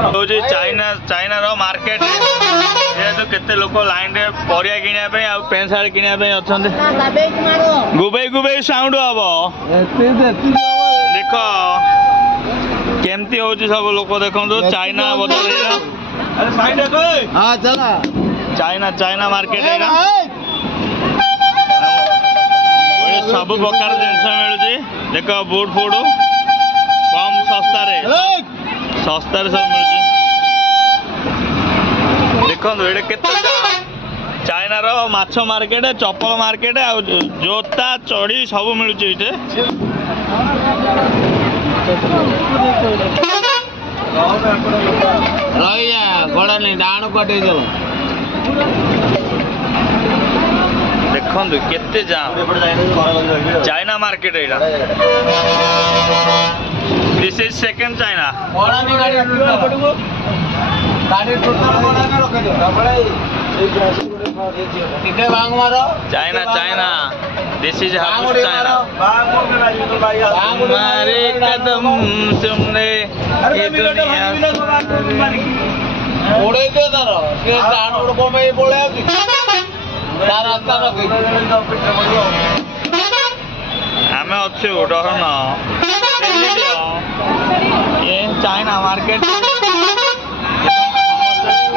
ହଉଛି ଚାଇନାର ମାର୍କେଟ ଯେହେତୁ କେତେ ଲୋକ ଲାଇନରେ ପରିବା କିଣିବା ପାଇଁ ଆଉ ପ୍ୟାଣ୍ଟ ସାର୍ଟ କିଣିବା ପାଇଁ ଅଛନ୍ତି। ଗୁବେଇ ଗୁବେଇ ସାଉଣ୍ଡ ହବ। ଦେଖ କେମିତି ହଉଛି ସବୁ ଲୋକ ଦେଖନ୍ତୁ। ଚାଇନା ବଜାର ଚାଇନା ମାର୍କେଟ ସବୁ ପ୍ରକାର ଜିନିଷ ମିଳୁଛି। ଦେଖ ବୁଟ ଫୁଡ କମ୍ ଶସ୍ତାରେ ସବୁ ମିଳୁଛି। ଦେଖନ୍ତୁ ଏଇଟା କେତେ ଚାଇନାର ମାଛ ମାର୍କେଟ, ଚପଲ ମାର୍କେଟ ଆଉ ଜୋତା ଚଢି ସବୁ ମିଳୁଛି ଏଇଠି। ଦେଖନ୍ତୁ କେତେ ଜାମ୍। ଚାଇନା ମାର୍କେଟ ଏଇଟା। This is second China. China. This is Hapus China. हमारे कदम सुनने ये दुनिया ଆମେ ଅଛୁ ଡରନ। ये चाइना मार्केट।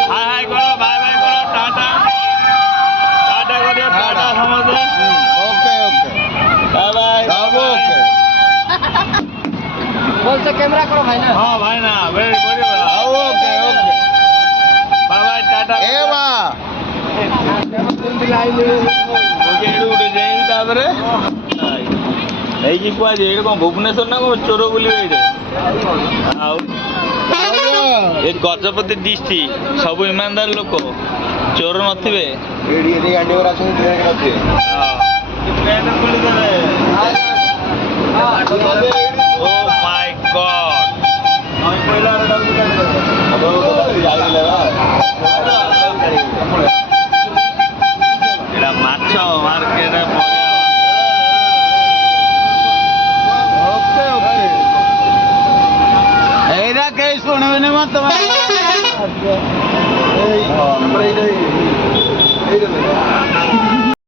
हाय हाय करो, बाय बाय करो, टाटा टाटा करियो, टाटा समझे। ओके ओके बाय बाय सब ओके। बोल से कैमरा करो भाई ना। हाँ भाई ना very very okay okay bye bye टाटा ए बा ତାପରେ ହେଇକି କୁହାଯାଏ ଏଇଟା କଣ ଭୁବନେଶ୍ୱର ନା କଣ ଚୋର ବୁଲିବେ ଏଇଠି। ଆଉ ଏ ଗଜପତି ଡିଷ୍ଟ୍ରିକ୍ଟ ସବୁ ଇମାନଦାର ଲୋକ, ଚୋର ନଥିବେ। ଓ ମାଇ ଗଡ୍। ଏଇଟା ମାଛ ମାର୍କେଟ। ओके ओके एरा के सुनबे मत तुम्हारे